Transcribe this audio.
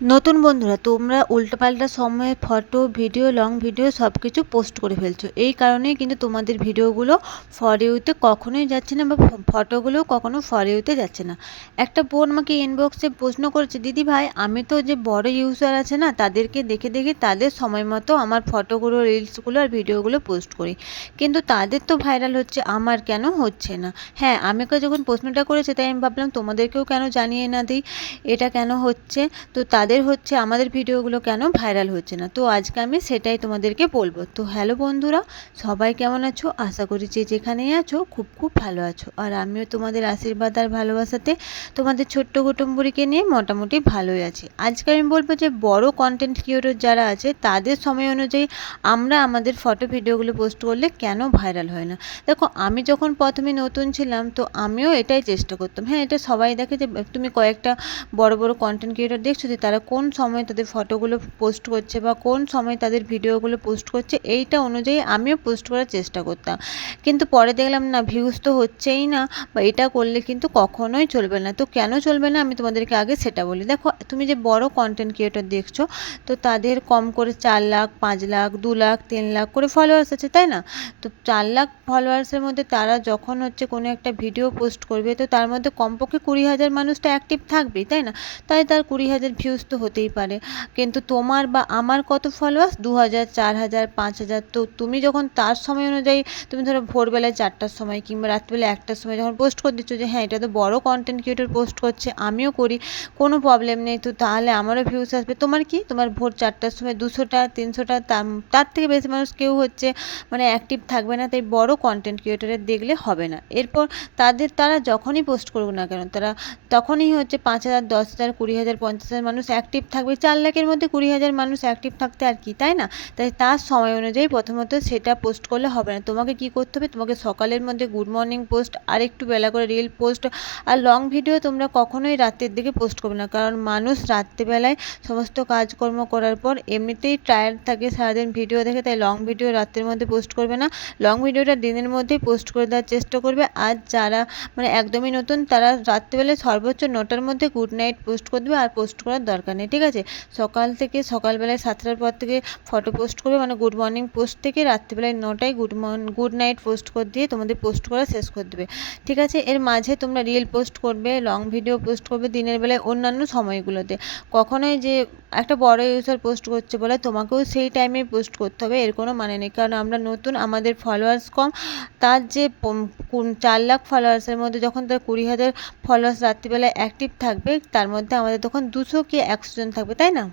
নতুন বন্ধুরা, তোমরা উল্টোপাল্টা সময়ে ফটো ভিডিও লং ভিডিও সব কিছু পোস্ট করে ফেলছো। এই কারণেই কিন্তু তোমাদের ভিডিওগুলো ফর ইউতে কখনোই যাচ্ছে না বা ফটোগুলোও কখনো ফর ইউতে যাচ্ছে না। একটা বোন আমাকে ইনবক্সে প্রশ্ন করেছে, দিদি ভাই, আমি তো যে বড় ইউজার আছে না, তাদেরকে দেখে দেখে তাদের সময় মতো আমার ফটোগুলো রিলসগুলো আর ভিডিওগুলো পোস্ট করি। কিন্তু তাদের তো ভাইরাল হচ্ছে, আমার কেন হচ্ছে না? হ্যাঁ আমাকে যখন প্রশ্নটা করেছে, তাই আমি ভাবলাম, তোমাদেরকেও কেন জানিয়ে না দিই? এটা কেন হচ্ছে? তো তাদের তাদের হচ্ছে, আমাদের ভিডিওগুলো কেন ভাইরাল হচ্ছে না? তো আজকে আমি সেটাই তোমাদেরকে বলব। তো হ্যালো বন্ধুরা, সবাই কেমন আছো? আশা করি যে যেখানেই আছো, খুব খুব ভালো আছো। আর আমিও তোমাদের আশীর্বাদ আর ভালোবাসাতে তোমাদের ছোট্ট কুটুম্বরীকে নিয়ে মোটামুটি ভালোই আছি। আজকে আমি বলব যে, বড় কন্টেন্ট ক্রিয়েটর যারা আছে, তাদের সময় অনুযায়ী আমরা আমাদের ফটো ভিডিওগুলো পোস্ট করলে কেন ভাইরাল হয় না? দেখো, আমি যখন প্রথমে নতুন ছিলাম, তো আমিও এটাই চেষ্টা করতাম। হ্যাঁ এটা সবাই দেখে যে, তুমি কয়েকটা বড় বড় কন্টেন্ট ক্রিয়েটর দেখছ, যে তারা কোন সময় তাদের ফটোগুলো পোস্ট করছে বা কোন সময় তাদের ভিডিওগুলো পোস্ট করছে, এইটা অনুযায়ী আমিও পোস্ট করার চেষ্টা করতাম। কিন্তু পরে দেখলাম, না ভিউজ তো হচ্ছেই না বা এটা করলে কিন্তু কখনোই চলবে না। তো কেন চলবে না? আমি তোমাদেরকে আগে সেটা বলি। দেখো, তুমি যে বড় কন্টেন্ট ক্রিয়েটর দেখছ, তো তাদের কম করে চার লাখ, পাঁচ লাখ, দু লাখ, তিন লাখ করে ফলোয়ার্স আছে, তাই না? তো চার লাখ ফলোয়ার্সের মধ্যে তারা যখন হচ্ছে কোনো একটা ভিডিও পোস্ট করবে, তো তার মধ্যে কমপক্ষে কুড়ি হাজার মানুষ তো অ্যাক্টিভ থাকবেই, তাই না? তাই তার কুড়ি হাজার ভিউজ তো হতেই পারে। কিন্তু তোমার বা আমার কত ফলোয়ার্স দু হাজার চার হাজার পাঁচ হাজার তো তুমি যখন তার সময় অনুযায়ী তুমি ধরো ভোরবেলায় চারটার সময় কিংবা রাত্রিবেলা একটার সময় যখন পোস্ট করে দিচ্ছ যে হ্যাঁ এটা তো বড় কন্টেন্ট ক্রিয়েটর পোস্ট করছে, আমিও করি, কোনো প্রবলেম নেই। তো তাহলে আমারও ভিউস আসবে। তোমার কি? তোমার ভোর চারটার সময় দুশোটা, তিনশোটা তার থেকে বেশি মানুষ কেউ হচ্ছে মানে অ্যাক্টিভ থাকবে না, তাই বড় কন্টেন্ট ক্রিয়েটরের দেখলে হবে না। এরপর তাদের, তারা যখনই পোস্ট করুক না কেন, তারা তখনই হচ্ছে পাঁচ হাজার দশ হাজার কুড়ি হাজার পঞ্চাশ হাজার মানুষ অ্যাক্টিভ থাকবে। চার লাখের মধ্যে কুড়ি হাজার মানুষ অ্যাক্টিভ থাকতে আর কি, তাই না? তাই তার সময় অনুযায়ী প্রথমত সেটা পোস্ট করলে হবে না। তোমাকে কি করতে হবে? তোমাকে সকালের মধ্যে গুড মর্নিং পোস্ট আর একটু বেলা করে রিল পোস্ট আর লং ভিডিও তোমরা কখনোই রাতের দিকে পোস্ট করবে না। কারণ মানুষ রাত্রিবেলায় সমস্ত কাজকর্ম করার পর এমনিতেই টায়ার্ড থাকে, সারাদিন ভিডিও দেখে, তাই লং ভিডিও রাতের মধ্যে পোস্ট করবে না। লং ভিডিওটা দিনের মধ্যেই পোস্ট করে দেওয়ার চেষ্টা করবে। আর যারা মানে একদমই নতুন, তারা রাত্রিবেলায় সর্বোচ্চ নটার মধ্যে গুড নাইট পোস্ট করে দেবে আর পোস্ট করার দরকার নেই, ঠিক আছে? সকাল থেকে, সকালবেলায় সাতটার পর থেকে ফটো পোস্ট করবে মানে গুড মর্নিং পোস্ট থেকে রাত্রিবেলায় নটায় good morn good night post করে দিয়ে তোমাদের পোস্ট করা শেষ করে দেবে, ঠিক আছে? এর মাঝে তোমরা রিল পোস্ট করবে লং ভিডিও পোস্ট করবে দিনের বেলায় অন্যান্য সময়গুলোতে। কখনোই যে একটা বড় ইউজার পোস্ট করছে বলে তোমাকেও সেই টাইমে পোস্ট করতে হবে, এর কোনো মানে নেই। কারণ আমরা নতুন, আমাদের ফলোয়ার্স কম। তার যে চার লাখ ফলোয়ার্সের মধ্যে যখন তার কুড়ি হাজার ফলোয়ার্স রাত্রিবেলায় অ্যাক্টিভ থাকবে, তার মধ্যে আমাদের তখন দুশো কি একশো জন থাকবে, তাই না?